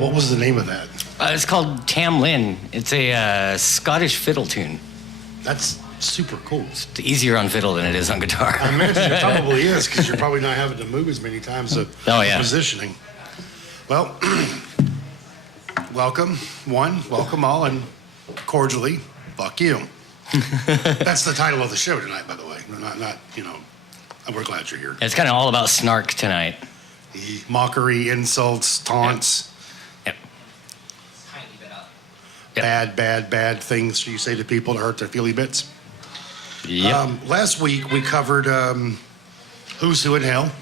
What was the name of that? It's called Tam Lin. It's a Scottish fiddle tune. That's super cool. It's easier on fiddle than it is on guitar. I imagine it probably is, because you're probably not having to move as many times of positioning. Well, welcome all, and cordially, fuck you. That's the title of the show tonight, by the way. Not we're glad you're here. It's kind of all about snark tonight. The mockery, insults, taunts. Yep. Bad things you say to people to hurt their feely bits. Yep. Last week we covered who's who in hell.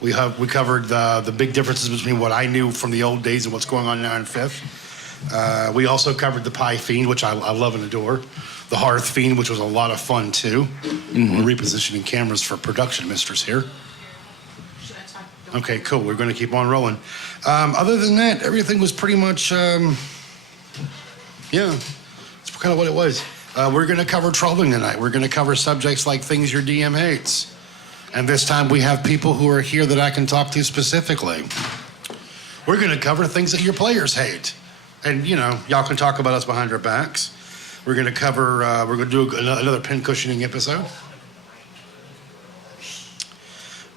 We covered the big differences between what I knew from the old days and what's going on now in Fifth. We also covered the Pie Fiend, which I love and adore. The Hearth Fiend, which was a lot of fun too. Mm-hmm. We're repositioning cameras for production mistress here. Okay, cool. We're going to keep on rolling. Other than that, everything was pretty much, it's kind of what it was. We're going to cover trolling tonight. We're going to cover subjects like things your DM hates. And this time we have people who are here that I can talk to specifically. We're going to cover things that your players hate. And, y'all can talk about us behind our backs. We're going to cover, we're going to do another pin cushioning episode.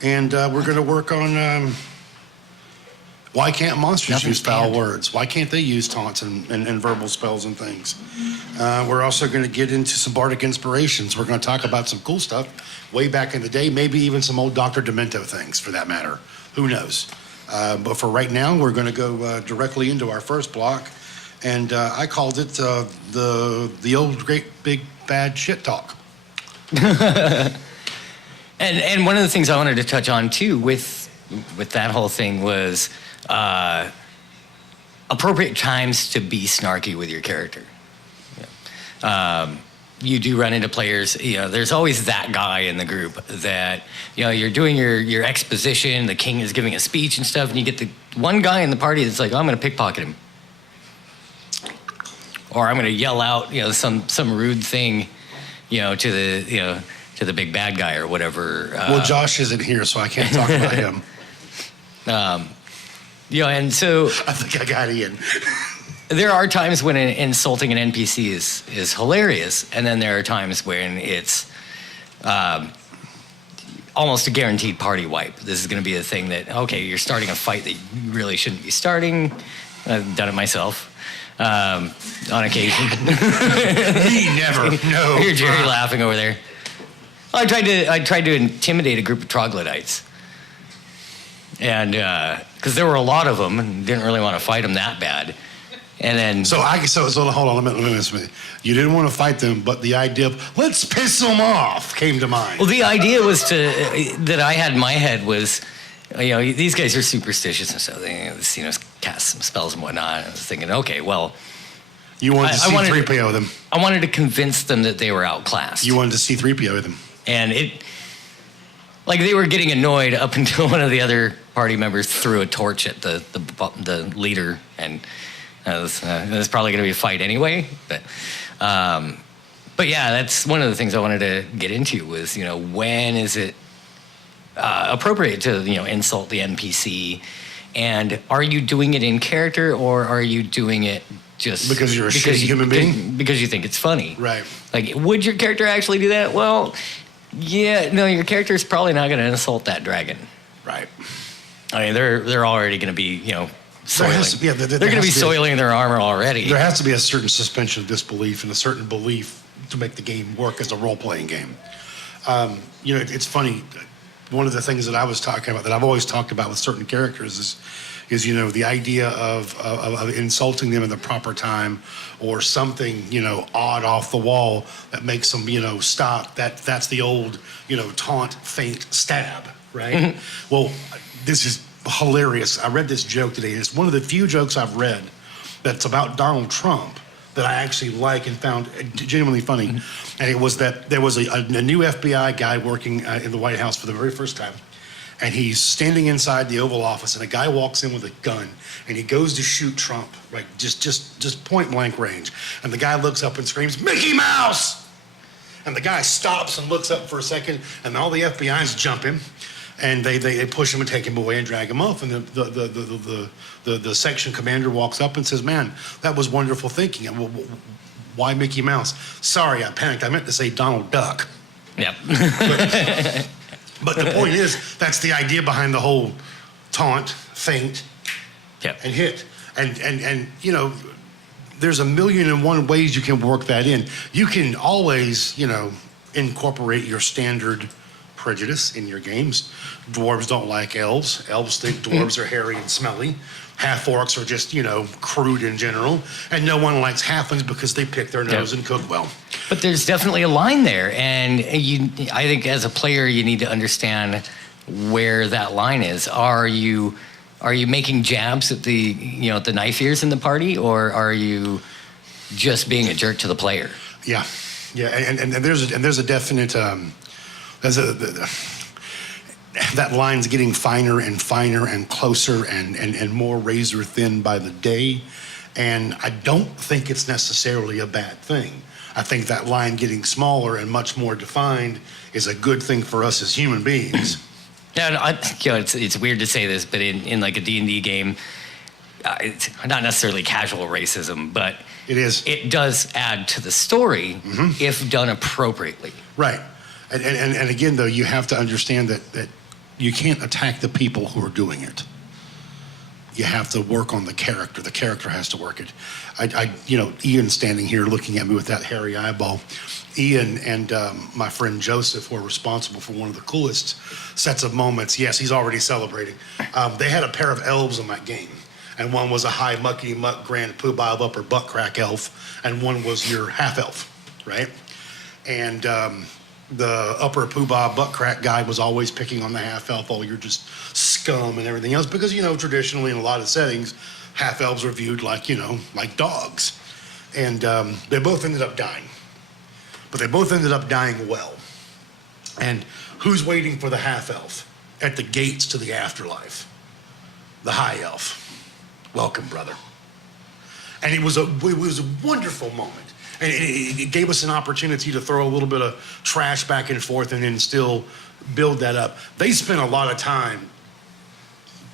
And we're going to work on why can't monsters use foul words? Why can't they use taunts and verbal spells and things? We're also going to get into some bardic inspirations. We're going to talk about some cool stuff way back in the day, maybe even some old Dr. Demento things for that matter. Who knows? But for right now, we're going to go directly into our first block. And I called it the old great big bad shit talk. And one of the things I wanted to touch on too with that whole thing was appropriate times to be snarky with your character. You do run into players, there's always that guy in the group that, you're doing your exposition, the king is giving a speech and stuff, and you get the one guy in the party that's like, I'm going to pickpocket him. Or I'm going to yell out, some rude thing, to the big bad guy or whatever. Well, Josh isn't here, so I can't talk about him. And so I think I got Ian. There are times when insulting an NPC is hilarious, and then there are times when it's almost a guaranteed party wipe. This is going to be a thing that, okay, you're starting a fight that you really shouldn't be starting. I've done it myself. On occasion. He never. No. I hear Jerry laughing over there. I tried to intimidate a group of troglodytes, and because there were a lot of them, and didn't really want to fight them that bad. And then so hold on. Let me listen. You didn't want to fight them, but the idea of let's piss them off came to mind. Well, the idea was that I had in my head was, these guys are superstitious and stuff. They cast some spells and whatnot. I was thinking, okay, well, you wanted to C-3PO them. I wanted to convince them that they were outclassed. You wanted to C-3PO them. And they were getting annoyed up until one of the other party members threw a torch at the leader, and it was probably going to be a fight anyway. But yeah, that's one of the things I wanted to get into was, when is it appropriate to, insult the NPC, and are you doing it in character, or are you doing it just because you're a shitty human being? Because you think it's funny. Right. Like, would your character actually do that? Well, yeah, no, your character is probably not going to insult that dragon. Right. I mean, they're already going to be, soiling. They're going to be soiling their armor already. There has to be a certain suspension of disbelief and a certain belief to make the game work as a role-playing game. It's funny. One of the things that I was talking about, that I've always talked about with certain characters is the idea of insulting them in the proper time, or something, odd off the wall that makes them, stop. That's the old, taunt, feint, stab, right? Mm-hmm. Well, this is hilarious. I read this joke today. It's one of the few jokes I've read that's about Donald Trump that I actually like and found genuinely funny. Mm-hmm. And it was that there was a new FBI guy working in the White House for the very first time. And he's standing inside the Oval Office, and a guy walks in with a gun, and he goes to shoot Trump, right? Just point blank range. And the guy looks up and screams, "Mickey Mouse!" And the guy stops and looks up for a second, and all the FBI's jump him. And they push him and take him away and drag him off. And the section commander walks up and says, "Man, that was wonderful thinking. And why Mickey Mouse? Sorry, I panicked. I meant to say Donald Duck." Yep. But the point is, that's the idea behind the whole taunt, feint, Yep. and hit. And you know, there's 1,000,001 ways you can work that in. You can always, you know, incorporate your standard prejudice in your games. Dwarves don't like elves. Elves think dwarves are hairy and smelly. Half-orcs are just, you know, crude in general. And no one likes halflings because they pick their nose and cook well. But there's definitely a line there, and I think as a player you need to understand where that line is. Are you making jabs at the the knife ears in the party, or are you just being a jerk to the player? Yeah, and there's a definite that line's getting finer and finer and closer and more razor thin by the day, and I don't think it's necessarily a bad thing. I think that line getting smaller and much more defined is a good thing for us as human beings. Yeah, it's weird to say this, but in like a D&D game, it's not necessarily casual racism, but it does add to the story if done appropriately. Right. And again, though, you have to understand that you can't attack the people who are doing it. You have to work on the character. The character has to work it. Ian standing here looking at me with that hairy eyeball. Ian and my friend Joseph were responsible for one of the coolest sets of moments. Yes, he's already celebrating. They had a pair of elves in that game. And one was a high muckety muck grand poobah of upper butt crack elf. And one was your half elf, right? And the upper poobah butt crack guy was always picking on the half elf. Oh, you're just scum and everything else. Because, you know, traditionally in a lot of settings, half elves are viewed like, you know, like dogs. And they both ended up dying. But they both ended up dying well. And who's waiting for the half elf at the gates to the afterlife? The high elf. Welcome, brother. And it was a wonderful moment. And it gave us an opportunity to throw a little bit of trash back and forth and then still build that up. They spent a lot of time,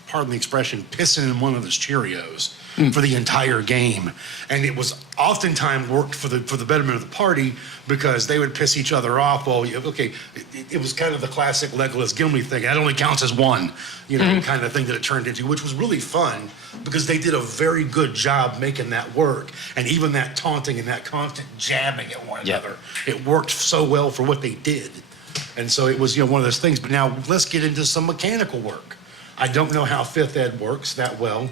pardon the expression, pissing in one of his Cheerios for the entire game. And it was oftentimes worked for the betterment of the party because they would piss each other off. Well, okay, it was kind of the classic Legolas Gimli thing. That only counts as one, you know, kind of thing that it turned into, which was really fun because they did a very good job making that work. And even that taunting and that constant jabbing at one another, it worked so well for what they did. And so it was, you know, one of those things. But now let's get into some mechanical work. I don't know how 5th Ed works that well,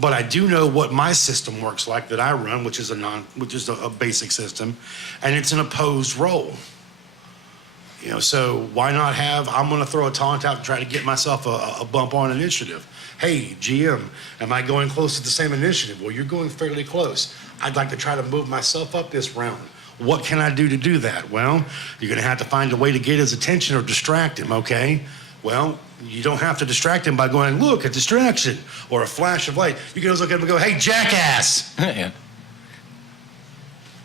but I do know what my system works like that I run, which is a basic system, and it's an opposed roll. You know, so why not I'm going to throw a taunt out and try to get myself a bump on initiative. Hey, GM, am I going close to the same initiative? Well, you're going fairly close. I'd like to try to move myself up this round. What can I do to do that? Well, you're going to have to find a way to get his attention or distract him, okay? Well, you don't have to distract him by going, look, a distraction or a flash of light. You can just look at him and go, hey, jackass. Yeah.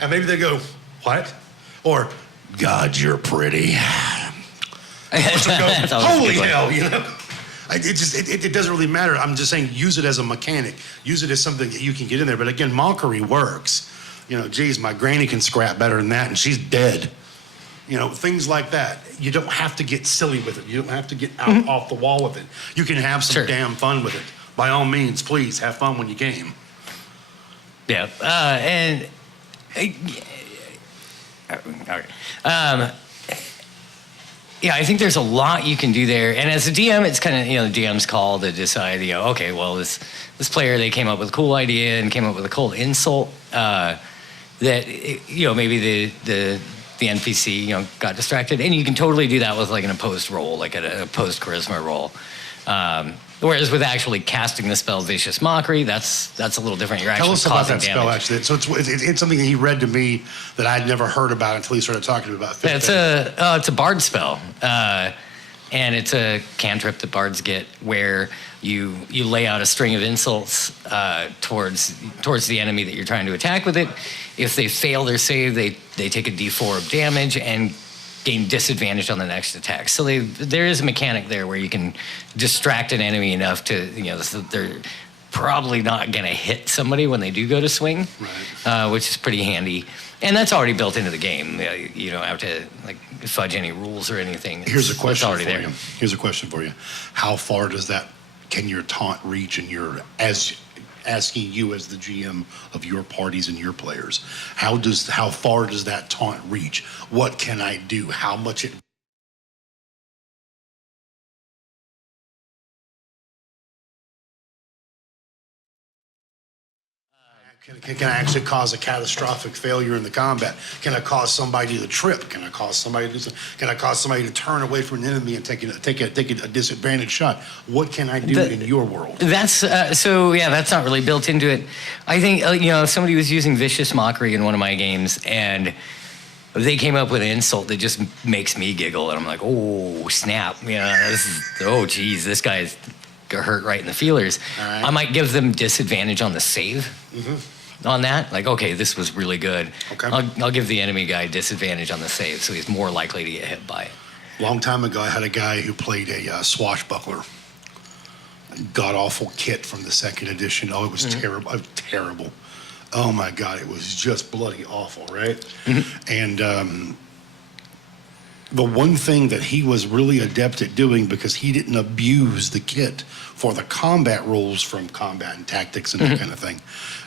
And maybe they go, what? Or, God, you're pretty. Or some go, holy hell, you know? It doesn't really matter. I'm just saying use it as a mechanic. Use it as something that you can get in there. But again, mockery works. You know, geez, my granny can scrap better than that and she's dead. You know, things like that. You don't have to get silly with it. You don't have to get out off the wall with it. You can have some damn fun with it. By all means, please have fun when you game. Yeah, yeah, I think there's a lot you can do there. And as a DM, it's kind of, you know, the DM's call to decide, you know, okay, well, this player, they came up with a cool idea and came up with a cool insult that, you know, maybe the NPC, you know, got distracted. And you can totally do that with like an opposed roll, like an opposed charisma roll. Whereas with actually casting the spell Vicious Mockery, that's a little different. You're actually causing damage. Tell us about that spell, actually. So it's something that he read to me that I'd never heard about until he started talking to me about it. Yeah, it's a bard spell. And it's a cantrip that bards get where you lay out a string of insults towards the enemy that you're trying to attack with it. If they fail their save, they take a d4 of damage, and gain disadvantage on the next attack. So there is a mechanic there where you can distract an enemy enough to, so they're probably not going to hit somebody when they do go to swing, which is pretty handy. And that's already built into the game. You don't have to like fudge any rules or anything. Here's a question already for there. you. Here's a question for you. How far can your taunt reach in asking you as the GM of your parties and your players? How far does that taunt reach? What can I do? How much it Can I actually cause a catastrophic failure in the combat? Can I cause somebody to trip? Can I cause somebody to turn away from an enemy and take a disadvantaged shot? What can I do in your world? That's that's not really built into it. I think if somebody was using vicious mockery in one of my games and they came up with an insult that just makes me giggle, and I'm like, oh snap, geez, this guy's hurt right in the feelers. Right. I might give them disadvantage on the save. On that, like, okay, this was really good. Okay. I'll give the enemy guy disadvantage on the save, so he's more likely to get hit by it. Long time ago, I had a guy who played a swashbuckler. God awful kit from the second edition. Oh, it was terrible. Oh my God, it was just bloody awful, right? And the one thing that he was really adept at doing, because he didn't abuse the kit for the combat rules from combat and tactics and that kind of thing,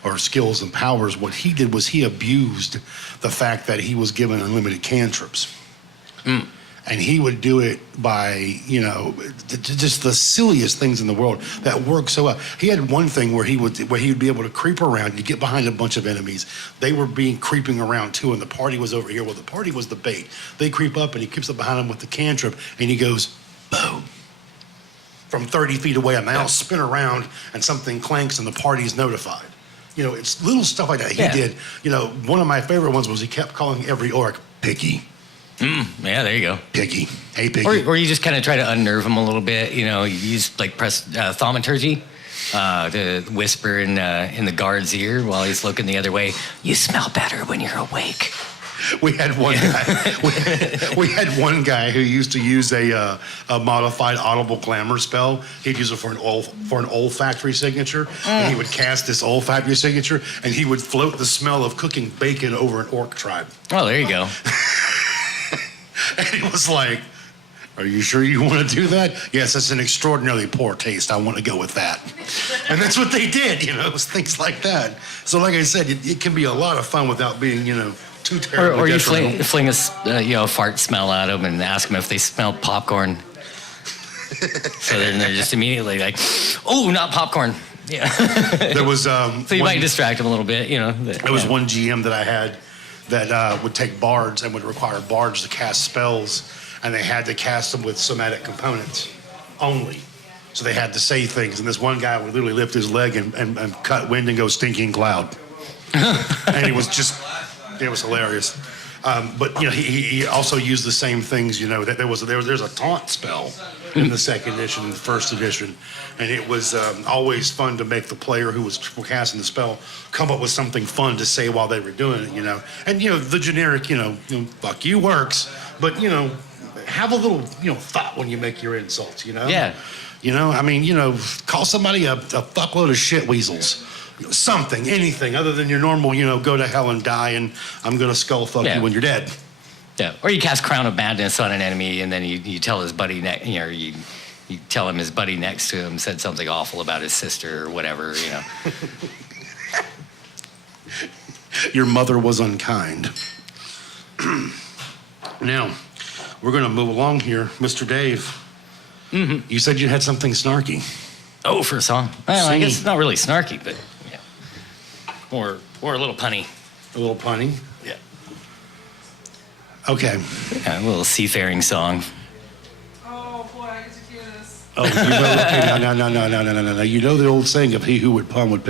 or skills and powers, what he did was he abused the fact that he was given unlimited cantrips. And he would do it by, just the silliest things in the world that worked so well. He had one thing where he would be able to creep around. You get behind a bunch of enemies. They were creeping around too, and the party was over here. Well, the party was the bait. They creep up, and he creeps up behind them with the cantrip, and he goes, boom, from 30 feet away, and they all spin around, and something clanks, and the party's notified. It's little stuff like that he did. One of my favorite ones was he kept calling every orc Piggy. Yeah, there you go. Piggy. Hey, Piggy. Or you just kind of try to unnerve them a little bit. You use press thaumaturgy to whisper in the guard's ear while he's looking the other way. You smell better when you're awake. We had one guy. We had one guy who used to use a modified audible glamour spell. He'd use it for an olfactory signature, and he would cast this olfactory signature, and he would float the smell of cooking bacon over an orc tribe. Oh, there you go. And he was like, "Are you sure you want to do that?" "Yes, that's an extraordinarily poor taste. I want to go with that." And that's what they did. It was things like that. So, like I said, it can be a lot of fun without being, too terrible. Or you fling a fart smell at them and ask them if they smell popcorn. So then they're just immediately like, "Oh, not popcorn." Yeah. There was so you might distract them a little bit. There was one GM that I had that would take bards and would require bards to cast spells, and they had to cast them with somatic components only. So they had to say things, and this one guy would literally lift his leg and cut wind and go stinking cloud. And it was hilarious. But he also used the same things. That there's a taunt spell in the second edition and the first edition, and it was always fun to make the player who was casting the spell come up with something fun to say while they were doing it. And the generic fuck you works, but have a little thought when you make your insults. Yeah. Call somebody a fuckload of shit weasels. Something, anything other than your normal, go to hell and die, and I'm gonna skull fuck you when you're dead. Yeah. Or you cast Crown of Madness on an enemy, and then you tell his buddy, you tell him his buddy next to him said something awful about his sister or whatever. Your mother was unkind. Now, we're gonna move along here, Mr. Dave. You said you had something snarky. Oh, for a song. Well, I guess it's not really snarky, but yeah. Or a little punny. A little punny? Yeah. Okay. Yeah, a little seafaring song. Oh boy, I get to hear this. Oh, okay, no. You know the old saying of he who would pun would